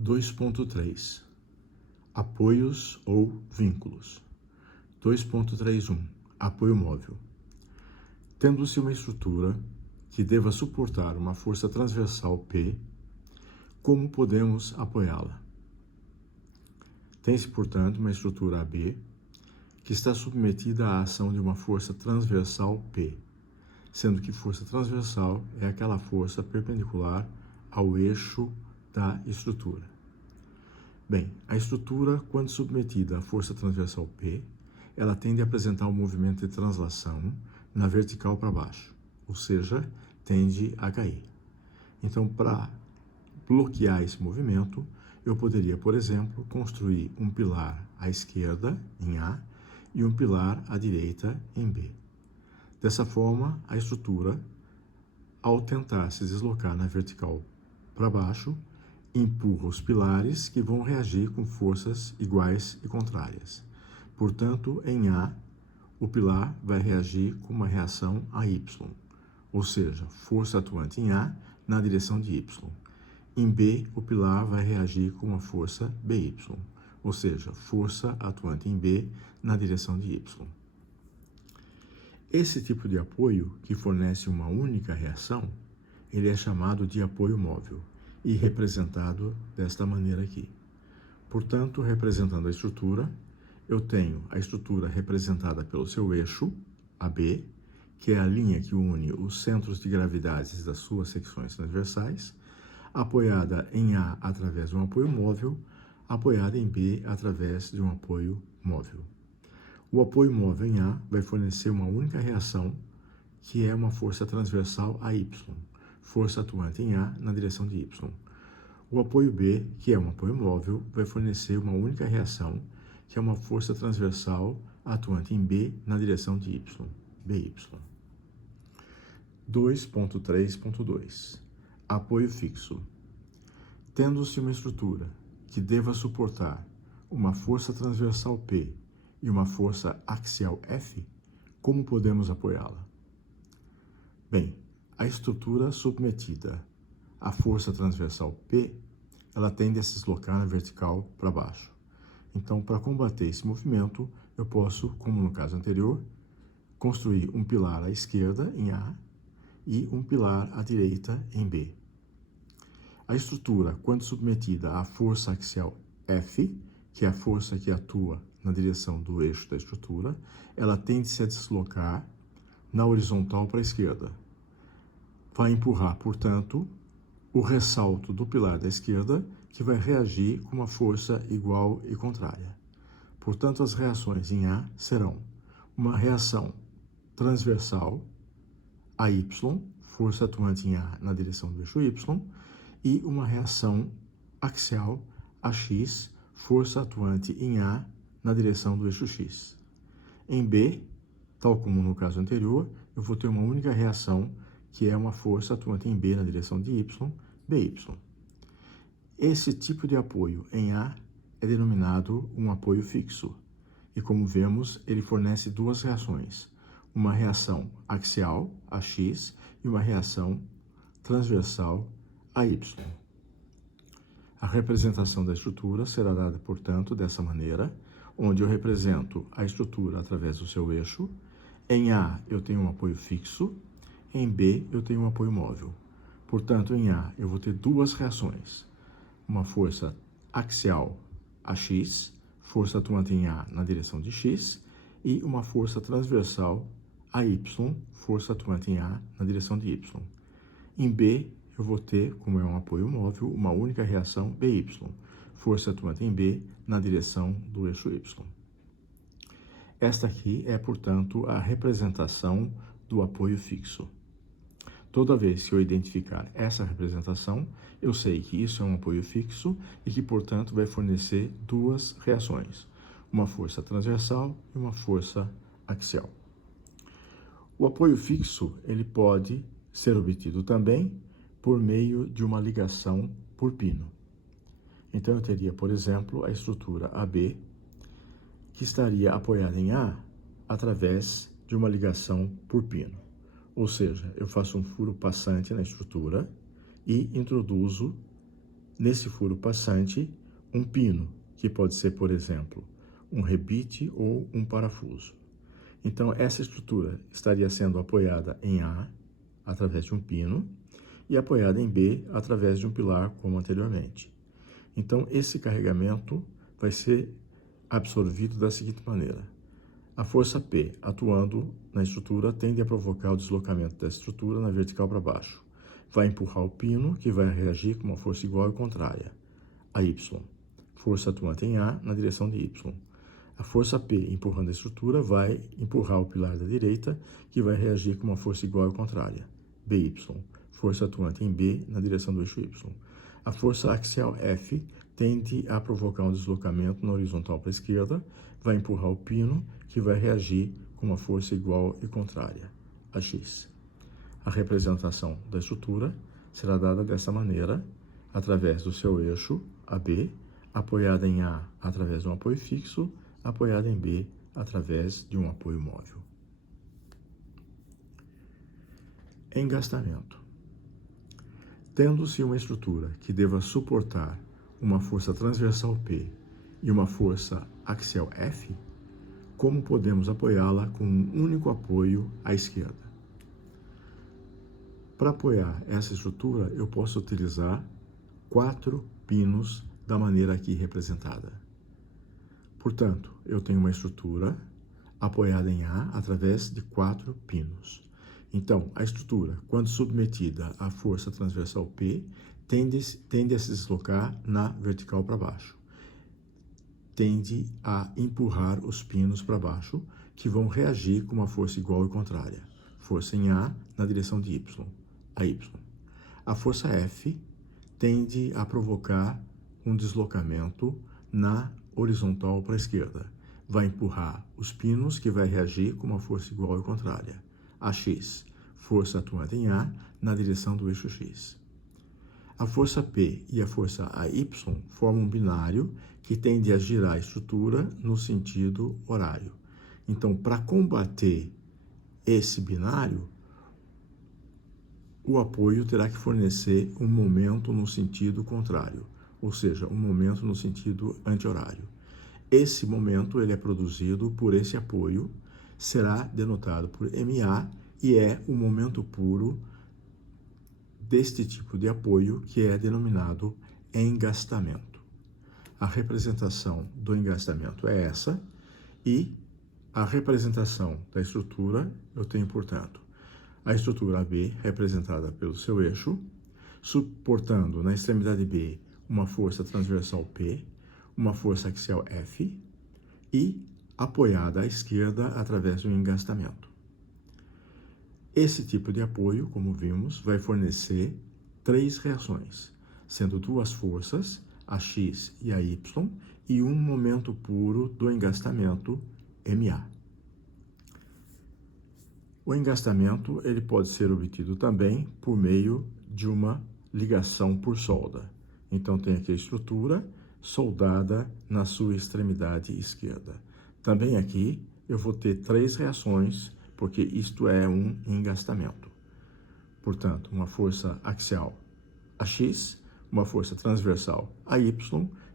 2.3 Apoios ou vínculos. 2.31 Apoio móvel. Tendo-se uma estrutura que deva suportar uma força transversal P, como podemos apoiá-la? Tem-se, portanto, uma estrutura AB que está submetida à ação de uma força transversal P, sendo que força transversal é aquela força perpendicular ao eixo da estrutura. Bem, a estrutura, quando submetida à força transversal P, ela tende a apresentar um movimento de translação na vertical para baixo, ou seja, tende a cair. Então, para bloquear esse movimento, eu poderia, por exemplo, construir um pilar à esquerda, em A, e um pilar à direita, em B. Dessa forma, a estrutura, ao tentar se deslocar na vertical para baixo, empurra os pilares que vão reagir com forças iguais e contrárias. Portanto, em A, o pilar vai reagir com uma reação a Y, ou seja, força atuante em A na direção de Y. Em B, o pilar vai reagir com uma força BY, ou seja, força atuante em B na direção de Y. Esse tipo de apoio, que fornece uma única reação, ele é chamado de apoio móvel e representado desta maneira aqui. Portanto, representando a estrutura, eu tenho a estrutura representada pelo seu eixo, AB, que é a linha que une os centros de gravidades das suas secções transversais, apoiada em A através de um apoio móvel, apoiada em B através de um apoio móvel. O apoio móvel em A vai fornecer uma única reação, que é uma força transversal a Y, força atuante em A na direção de Y. O apoio B, que é um apoio móvel, vai fornecer uma única reação, que é uma força transversal atuante em B na direção de Y, BY. 2.3.2 Apoio fixo. Tendo-se uma estrutura que deva suportar uma força transversal P e uma força axial F, como podemos apoiá-la? Bem, a estrutura submetida à força transversal P, ela tende a se deslocar na vertical para baixo. Então, para combater esse movimento, eu posso, como no caso anterior, construir um pilar à esquerda, em A, e um pilar à direita, em B. A estrutura, quando submetida à força axial F, que é a força que atua na direção do eixo da estrutura, ela tende-se a deslocar na horizontal para a esquerda. Vai empurrar, portanto, o ressalto do pilar da esquerda, que vai reagir com uma força igual e contrária. Portanto, as reações em A serão uma reação transversal a Y, força atuante em A na direção do eixo Y, e uma reação axial a X, força atuante em A na direção do eixo X. Em B, tal como no caso anterior, eu vou ter uma única reação, que é uma força atuante em B na direção de Y, BY. Esse tipo de apoio em A é denominado um apoio fixo. E como vemos, ele fornece duas reações. Uma reação axial, a X, e uma reação transversal, a Y. A representação da estrutura será dada, portanto, dessa maneira, onde eu represento a estrutura através do seu eixo. Em A, eu tenho um apoio fixo. Em B, eu tenho um apoio móvel. Portanto, em A, eu vou ter duas reações. Uma força axial a X, força atuante em A na direção de X, e uma força transversal a Y, força atuante em A na direção de Y. Em B, eu vou ter, como é um apoio móvel, uma única reação BY, força atuante em B na direção do eixo Y. Esta aqui é, portanto, a representação do apoio fixo. Toda vez que eu identificar essa representação, eu sei que isso é um apoio fixo e que, portanto, vai fornecer duas reações, uma força transversal e uma força axial. O apoio fixo, ele pode ser obtido também por meio de uma ligação por pino. Então, eu teria, por exemplo, a estrutura AB, que estaria apoiada em A através de uma ligação por pino. Ou seja, eu faço um furo passante na estrutura e introduzo nesse furo passante, um pino, que pode ser, por exemplo, um rebite ou um parafuso. Então, essa estrutura estaria sendo apoiada em A, através de um pino, e apoiada em B, através de um pilar, como anteriormente. Então, esse carregamento vai ser absorvido da seguinte maneira. A força P, atuando na estrutura, tende a provocar o deslocamento da estrutura na vertical para baixo. Vai empurrar o pino, que vai reagir com uma força igual e contrária, a Y. Força atuante em A na direção de Y. A força P, empurrando a estrutura, vai empurrar o pilar da direita, que vai reagir com uma força igual e contrária, BY. Força atuante em B na direção do eixo Y. A força axial F tende a provocar um deslocamento na horizontal para a esquerda, vai empurrar o pino, que vai reagir com uma força igual e contrária, a X. A representação da estrutura será dada dessa maneira, através do seu eixo, AB, apoiada em A através de um apoio fixo, apoiada em B através de um apoio móvel. Engastamento. Tendo-se uma estrutura que deva suportar uma força transversal P e uma força axial F, como podemos apoiá-la com um único apoio à esquerda? Para apoiar essa estrutura, eu posso utilizar 4 pinos da maneira aqui representada. Portanto, eu tenho uma estrutura apoiada em A através de 4 pinos. Então, a estrutura, quando submetida à força transversal P, tende a se deslocar na vertical para baixo. Tende a empurrar os pinos para baixo, que vão reagir com uma força igual e contrária. Força em A na direção de Y, a Y. A força F tende a provocar um deslocamento na horizontal para a esquerda. Vai empurrar os pinos, que vai reagir com uma força igual e contrária, a X. Força atuante em A na direção do eixo X. A força P e a força AY formam um binário que tende a girar a estrutura no sentido horário. Então, para combater esse binário, o apoio terá que fornecer um momento no sentido contrário, ou seja, um momento no sentido anti-horário. Esse momento ele é produzido por esse apoio, será denotado por MA e é o momento puro deste tipo de apoio, que é denominado engastamento. A representação do engastamento é essa, e a representação da estrutura eu tenho, portanto, a estrutura AB representada pelo seu eixo, suportando na extremidade B uma força transversal P, uma força axial F e apoiada à esquerda através de um engastamento. Esse tipo de apoio, como vimos, vai fornecer 3 reações, sendo 2 forças, a X e a Y, e um momento puro do engastamento, MA. O engastamento ele pode ser obtido também por meio de uma ligação por solda. Então, tem aqui a estrutura soldada na sua extremidade esquerda. Também aqui eu vou ter 3 reações, porque isto é um engastamento. Portanto, uma força axial AX, uma força transversal AY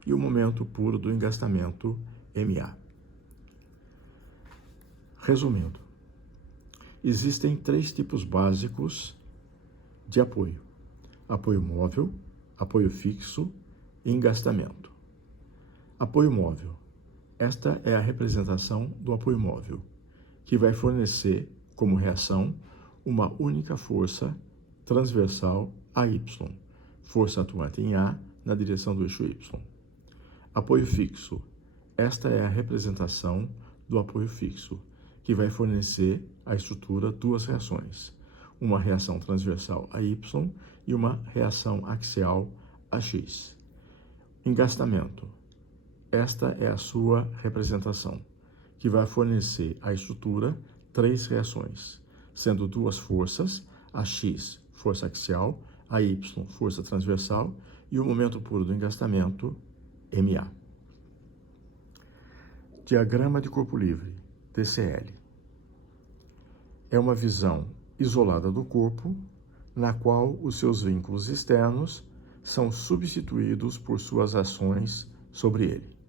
e o momento puro do engastamento MA. Resumindo, existem 3 tipos básicos de apoio: apoio móvel, apoio fixo e engastamento. Apoio móvel. Esta é a representação do apoio móvel, que vai fornecer como reação uma única força transversal AY, força atuante em A na direção do eixo Y. Apoio fixo. Esta é a representação do apoio fixo, que vai fornecer à estrutura 2 reações, uma reação transversal AY e uma reação axial AX. Engastamento. Esta é a sua representação, que vai fornecer à estrutura 3 reações, sendo 2 forças, a X, força axial, a Y, força transversal, e o momento puro do engastamento, MA. Diagrama de corpo livre, DCL. É uma visão isolada do corpo, na qual os seus vínculos externos são substituídos por suas ações sobre ele.